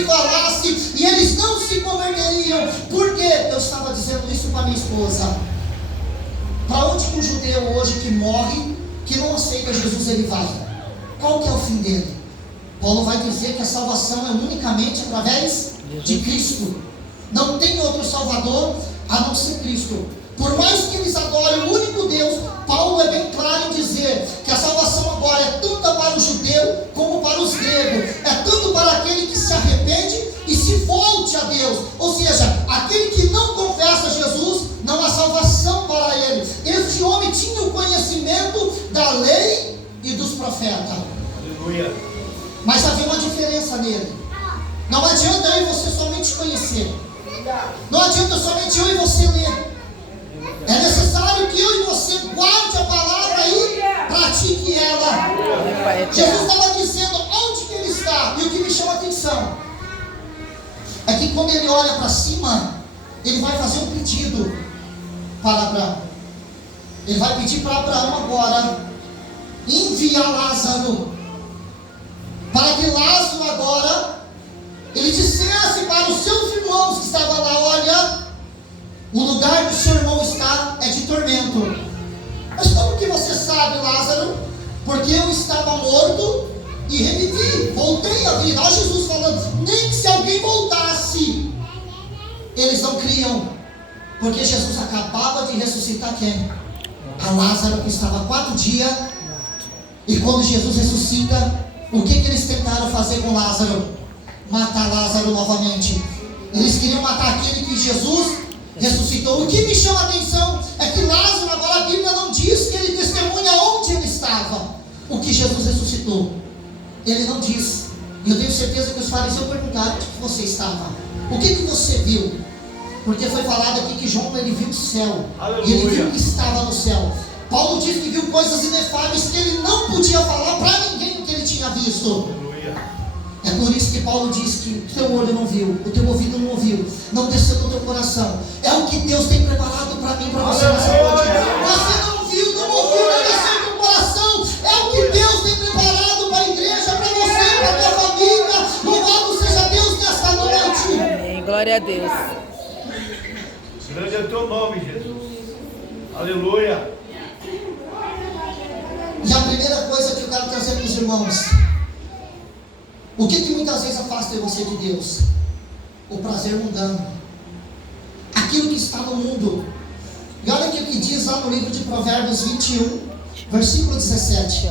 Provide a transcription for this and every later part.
alguém falasse e eles não se converteriam. Por quê? Eu estava dizendo isso para minha esposa. Para onde que um judeu hoje que morre, que não aceita Jesus, ele vai? Qual que é o fim dele? Paulo vai dizer que a salvação é unicamente através de Cristo. Não tem outro Salvador a não ser Cristo. Por mais que eles adorem o único Deus, Paulo é bem claro em dizer que a salvação agora é tanto para o judeu como para os gregos. É tanto para aquele que se arrepende e se volte a Deus. Ou seja, aquele que não confessa Jesus, não há salvação para ele. Este homem tinha o conhecimento da lei e dos profetas. Aleluia. Mas havia uma diferença nele. Não adianta eu e você somente conhecer. Não adianta somente eu e você ler. É necessário que eu e você guarde a palavra e pratique ela. Jesus estava dizendo onde que ele está. E o que me chama a atenção é que quando ele olha para cima, ele vai fazer um pedido para Abraão. Ele vai pedir para Abraão agora enviar Lázaro, para que Lázaro agora ele dissesse para os seus irmãos que estavam lá: olha, o lugar do seu irmão é de tormento. Mas como que você sabe, Lázaro? Porque eu estava morto e revivi, voltei à vida. Olha Jesus falando, nem que se alguém voltasse, eles não criam, porque Jesus acabava de ressuscitar quem? A Lázaro, que estava 4 dias. E quando Jesus ressuscita, o que eles tentaram fazer com Lázaro? Matar Lázaro novamente. Eles queriam matar aquele que Jesus ressuscitou. O que me chama a atenção é que Lázaro, agora a Bíblia não diz que ele testemunha onde ele estava. O que Jesus ressuscitou, ele não diz. E eu tenho certeza que os fariseus perguntaram: onde que você estava? O que você viu? Porque foi falado aqui que João, ele viu o céu. Aleluia. E ele viu que estava no céu. Paulo diz que viu coisas inefáveis que ele não podia falar para ninguém o que ele tinha visto. Aleluia. É por isso que Paulo diz que o teu olho não viu, o teu ouvido não ouviu, não desceu no teu coração. É o que Deus tem preparado para mim, para você nessa noite. Você não viu, não ouviu, não desceu no teu coração. É o que Deus tem preparado para a igreja, para você, para a tua família. Louvado seja Deus nesta noite. Amém. Glória a Deus. Grande é o teu nome, Jesus. Aleluia. E a primeira coisa que eu quero trazer para os irmãos: o que muitas vezes afasta você de Deus? O prazer mundano, aquilo que está no mundo. E olha o que diz lá no livro de Provérbios 21, versículo 17: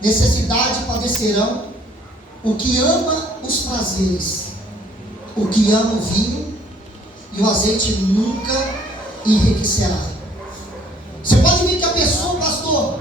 necessidade padecerão o que ama os prazeres, o que ama o vinho e o azeite nunca enriquecerá. Você pode ver que a pessoa, pastor,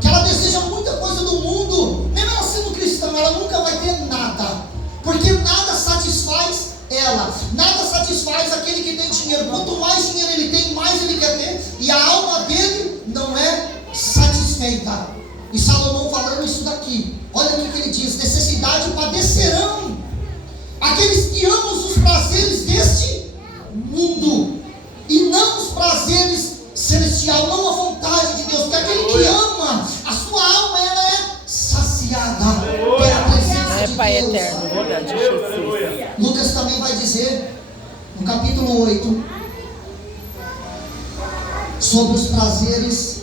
que ela deseja muita coisa do mundo, mesmo ela sendo cristã, ela nunca vai ter nada, porque nada satisfaz ela, nada satisfaz aquele que tem dinheiro. Quanto mais dinheiro ele tem, mais ele quer ter, e a alma dele não é satisfeita. E Salomão falando isso daqui, olha o que ele diz: necessidade padecerão aqueles que amam os prazeres deste mundo, e não os prazeres celestial, não a vontade de Deus. Porque aquele que ama, a sua alma, ela é saciada pela presença de Pai Deus. eterno, verdade, Jesus. Lucas também vai dizer no capítulo 8 sobre os prazeres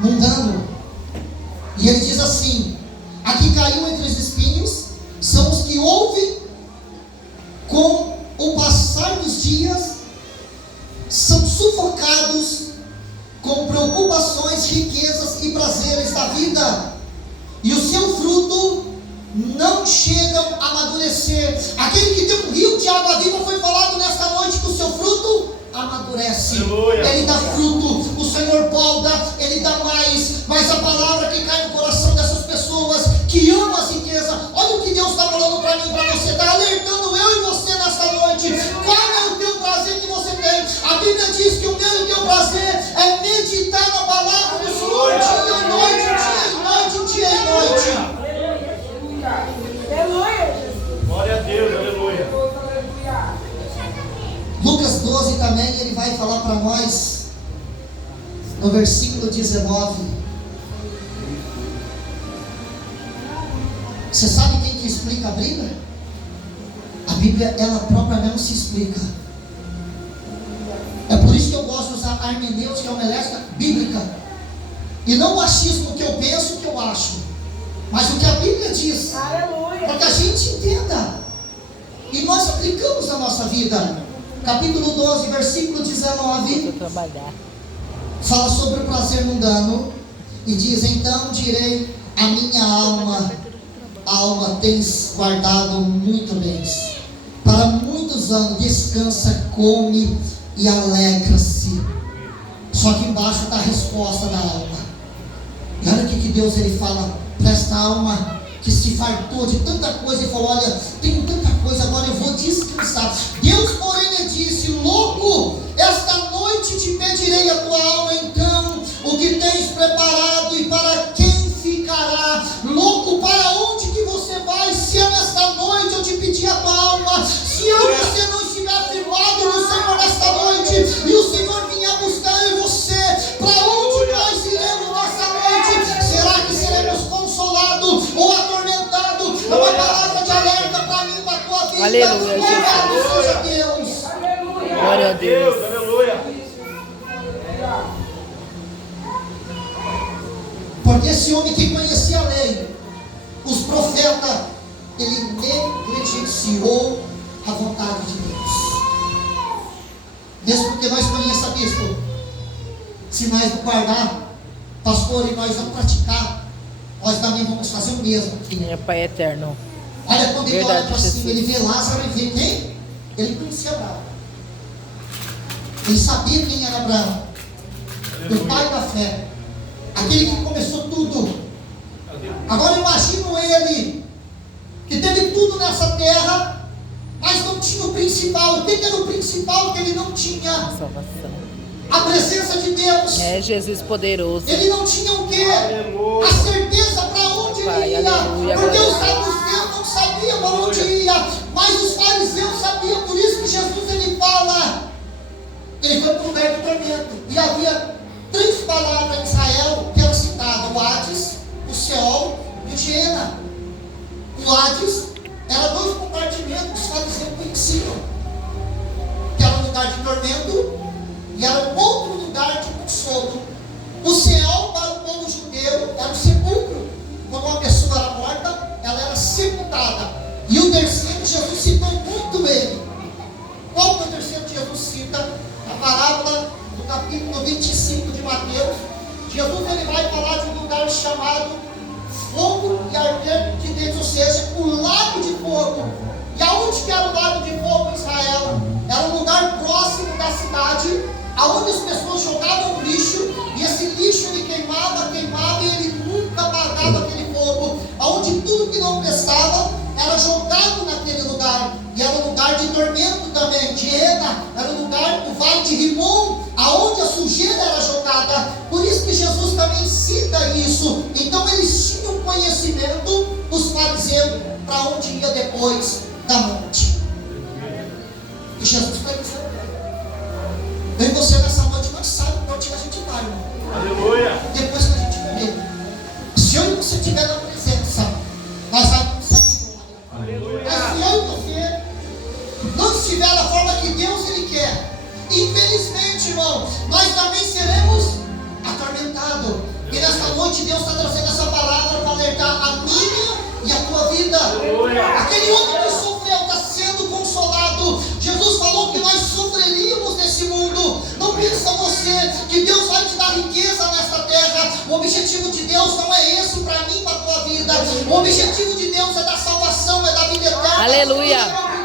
mundanos, e ele diz assim: aqui caiu entre os espinhos são os que ouvem com o passar dos dias, são sufocados com preocupações, riquezas e prazeres da vida, e o seu fruto não chegam a amadurecer. Aquele que tem um rio de água viva, foi falado nesta noite que o seu fruto amadurece. Aleluia. Ele dá fruto, o Senhor poda, ele dá mais. Mas a palavra que cai no coração dessas pessoas que amam as riquezas, olha o que Deus está falando para mim, para você, está alertando eu e você nesta noite. Qual é o teu prazer que você tem? A Bíblia diz que o meu e o teu prazer é meditar na palavra do Senhor dia e noite, dia e noite, dia e noite. Aleluia. Glória a Deus, aleluia. Lucas 12 também, ele vai falar para nós no versículo 19. Você sabe quem que explica a Bíblia? Bíblia, ela própria não se explica. É por isso que eu gosto de usar a hermenêutica, homilética bíblica. E não o achismo que eu penso, que eu acho, mas o que a Bíblia diz. Aleluia. Para que a gente entenda. E nós aplicamos na nossa vida. Capítulo 12, versículo 19. Fala sobre o prazer mundano. E diz: então direi a minha alma tens guardado muito bens. Para muitos anos descansa, come e alegra-se. Só que embaixo está a resposta da alma. E olha o que Deus ele fala para esta alma que se fartou de tanta coisa e falou: olha, tenho tanta coisa, agora eu vou descansar. Deus, porém, lhe disse: louco, esta noite te pedirei a tua alma, então o que tens preparado e para quem ficará? Louco, para onde que você vai? Se é nesta noite eu te pedi a tua alma, se você não estiver firmado no Senhor nesta noite, e o Senhor vinha buscar eu e você, para onde nós iremos nesta noite? Será que seremos consolados ou atormentados? É uma palavra de alerta para mim, para a tua vida. Aleluia, Louvado seja Deus. Glória a Deus. Aleluia. Porque esse homem que conhecia a lei, os profetas, ele negligenciou a vontade de Deus. Mesmo porque nós conhecemos, bispo, se nós não guardar, pastor, e nós não praticar, nós também vamos fazer o mesmo. Meu Pai eterno. Olha, quando ele Verdade, olha para cima, Jesus. ele vê Lázaro e vê quem? Ele conhecia Abraão. Ele sabia quem era Abraão, o pai da fé, aquele que começou tudo. Agora imagino ele, que teve tudo nessa terra, mas não tinha o principal. O que era o principal que ele não tinha? Salvação. A presença de Deus. É Jesus poderoso. Ele não tinha o quê? Aleluia. A certeza para onde Pai, ele ia. aleluia, Porque glória os a Deus. saduceus não sabiam para onde ia, mas os fariseus sabiam. Por isso que Jesus ele fala, ele foi para um lugar de tormento. E havia 3 palavras em Israel que eram citadas: o Hades, o Seol e o Geena. O Hades era 2 compartimentos que os fariseus conheciam, que era um lugar de tormento e era um outro lugar de consolo. O Seol, para o povo judeu, era o sepulcro. Quando uma pessoa era morta, ela era sepultada. E o terceiro, Jesus citou muito ele. Qual que é o terceiro que Jesus cita? A parábola do capítulo 25 de Mateus. Jesus ele vai falar de um lugar chamado fogo e ardente de Deus, ou seja, o lago de fogo. E aonde que era o lago de fogo em Israel? Era um lugar próximo da cidade, aonde as pessoas jogavam lixo, e esse lixo ele queimava e ele nunca apagava aquele fogo, aonde tudo que não prestava era jogado naquele lugar. E era um lugar de tormento também. Geena era um lugar, o vale de Rimon, aonde a sujeira era jogada. Por isso que Jesus também cita isso. Então eles tinham conhecimento, os fariseus, para onde ia depois da morte. E Jesus está dizendo: eu e você nessa noite não sabe para onde a gente vai, irmão. Aleluia. Depois que a gente morrer. Se eu e você estiver na presença, nós vamos ser glória. Mas se eu e você não estiver da forma que Deus ele quer, infelizmente, irmão, nós também seremos atormentados. E nesta noite Deus está trazendo essa palavra para alertar a minha e a tua vida. Aquele homem que sofreu está sendo consolado. Jesus falou que nós sofreríamos nesse mundo. Não pensa você que Deus vai te dar riqueza nesta terra. O objetivo de Deus não é esse para mim, para a tua vida. O objetivo de Deus é da salvação, é da vida eterna. Aleluia.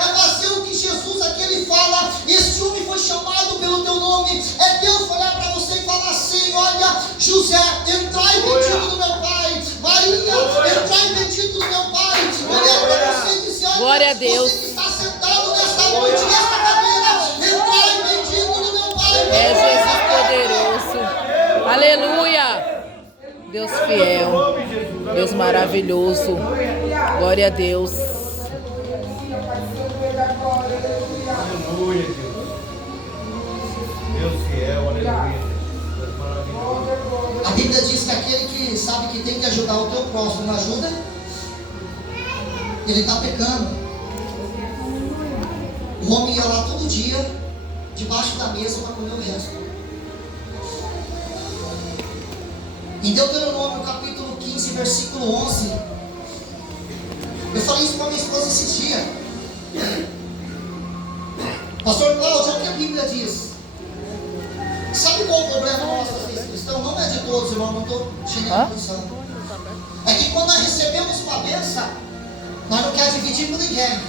É fazer o que Jesus aqui ele fala. Esse homem foi chamado pelo teu nome. É Deus olhar para você e falar assim: olha, José, entrai bendito do meu pai. Maria, entrai bendito do meu pai. Olhar para você e dizer: olha, Glória a Deus. você que está sentado nesta noite, nesta cadeira, entrai bendito do meu pai. É Jesus poderoso. Aleluia. Deus fiel. Deus maravilhoso. Glória a Deus. Aleluia, Deus. Deus fiel, aleluia. Deus maravilhoso. A Bíblia diz que aquele que sabe que tem que ajudar o teu próximo não ajuda, ele está pecando. ia lá todo dia, debaixo da mesa, para comer o resto. Em Deuteronômio capítulo 15, versículo 11, eu falei isso para minha esposa esse dia. Pastor Cláudio, é o que a Bíblia diz. Sabe qual o problema nosso, às vezes, cristão? Não é de todos, irmão, não estou generalizando. É que quando nós recebemos uma bênção, nós não queremos dividir com ninguém.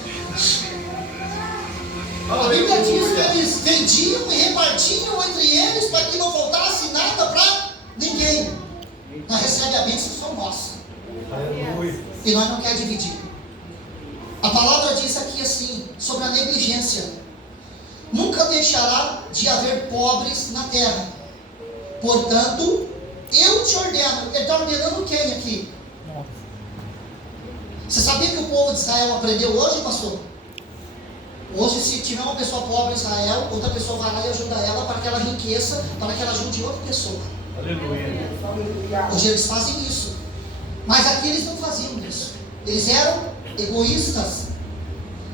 A Bíblia diz que eles vendiam e repartiam entre eles para que não faltasse nada para ninguém. Nós recebemos a bênção, são nossa. E nós não queremos dividir. A palavra diz aqui assim, sobre a negligência: nunca deixará de haver pobres na terra. Portanto, eu te ordeno. Ele está ordenando quem aqui? Você sabia que o povo de Israel aprendeu hoje, pastor? Hoje, se tiver uma pessoa pobre em Israel, outra pessoa vai lá e ajuda ela para que ela enriqueça, para que ela ajude outra pessoa. Aleluia. Hoje eles fazem isso. Mas aqui eles não faziam isso. Eles eram egoístas.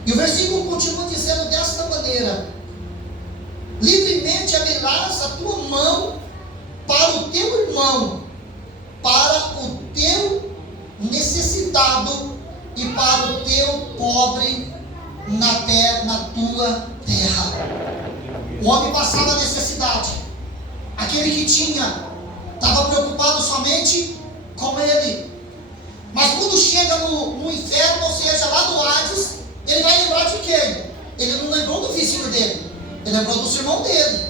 E o versículo continua dizendo desta maneira: livremente abrirás a tua mão para o teu irmão, para o teu necessitado e para o teu pobre na tua terra. O homem passava necessidade. Aquele que tinha estava preocupado somente com ele. Mas quando chega no inferno, ou seja, lá do Hades, ele vai lembrar de quem? Ele não lembrou do vizinho dele, ele lembrou do irmão dele,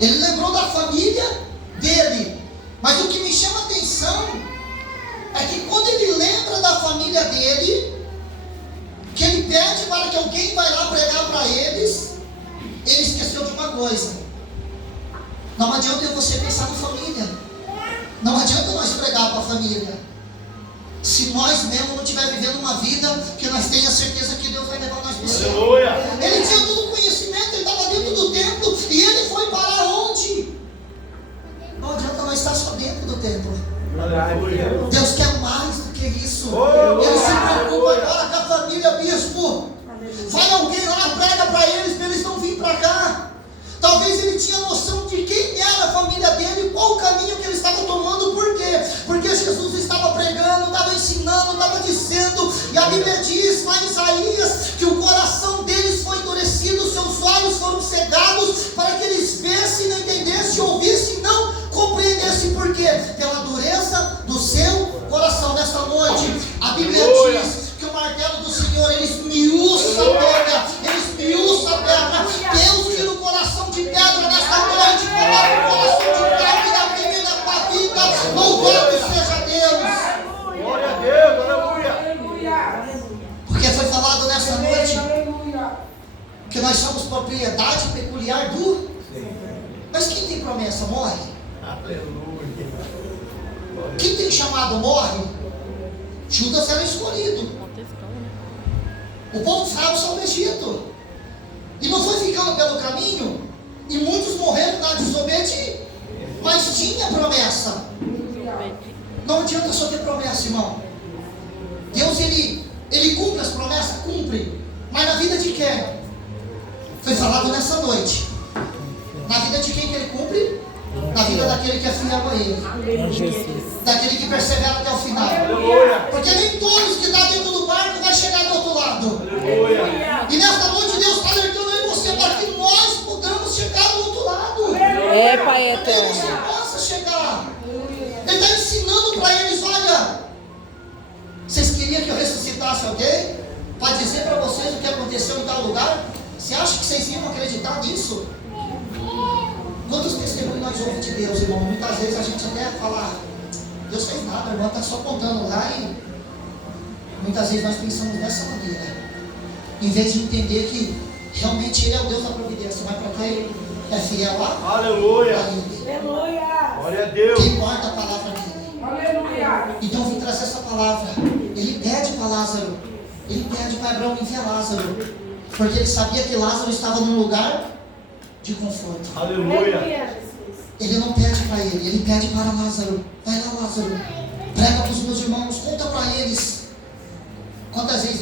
ele lembrou da família dele. Mas o que me chama a atenção é que quando ele lembra da família dele, que ele pede para que alguém vai lá pregar para eles, ele esqueceu de uma coisa: não adianta você pensar na família, não adianta nós pregar para a família, se nós mesmos não estiver vivendo uma vida que nós tenhamos certeza que Deus vai levar nós para o céu. Aleluia. Ele tinha todo o conhecimento, ele estava dentro do templo, e ele foi parar onde? Não adianta nós estar só dentro do templo. Aleluia. Deus quer mais do que isso. Oh, Ele se preocupa agora com a família, bispo. Vai alguém lá, prega para eles não virem para cá. Talvez ele tinha noção de quem era a família dele, qual o caminho que ele estava tomando. Por quê? Porque Jesus estava pregando, estava ensinando, estava dizendo, e a Bíblia diz lá em Isaías que o coração deles foi endurecido, seus olhos foram cegados, para que eles vissem, não entendessem, ouvissem, não compreendessem. Por quê? Pela dureza do seu coração. Nesta noite, a Bíblia diz que o martelo do Senhor, ele esmiuça a pedra, ele esmiuça a pedra. Deus tira o coração de pedra nesta noite, coloca o coração de carne na menina com a vida. Louvado seja Deus. Glória a Deus. Aleluia. Porque foi falado nesta noite que nós somos propriedade peculiar do. Mas quem tem promessa morre. Aleluia. Quem tem chamado morre. Judas era escolhido. O povo de Israel saiu do Egito. E não foi ficando pelo caminho. E muitos morreram na desobediência. Mas tinha promessa. Não adianta só ter promessa, irmão. Deus, ele cumpre as promessas? Cumpre. Mas na vida de quem? Foi falado nessa noite. Na vida de quem que ele cumpre? Na vida daquele que é fiel a ele. Daquele que persevera até o final. Aleluia. Porque nem todos que estão dentro do barco vai chegar do outro lado. Aleluia. E nesta noite Deus está alertando eu e você para que nós podamos chegar do outro lado. É, Pai Para que eterno. você possa chegar. Ele está ensinando para eles: olha, vocês queriam que eu ressuscitasse alguém para dizer para vocês o que aconteceu em tal lugar? Você acha que vocês iam acreditar nisso? Quantos testemunhos nós ouvimos de Deus, irmão? Muitas vezes a gente até fala: Deus fez nada, o irmão está só contando lá. E muitas vezes nós pensamos dessa maneira, em vez de entender que realmente Ele é o Deus da providência. Mas para quem é fiel lá, Aleluia. Aleluia. Glória a Deus. quem guarda a palavra dele. Aleluia. Então eu vim trazer essa palavra. Ele pede para Lázaro, ele pede para Abraão enviar Lázaro, porque ele sabia que Lázaro estava num lugar de conforto. Aleluia. Ele não pede para ele pede para Lázaro. Vai lá, Lázaro, prega para os meus irmãos, conta para eles. Quantas vezes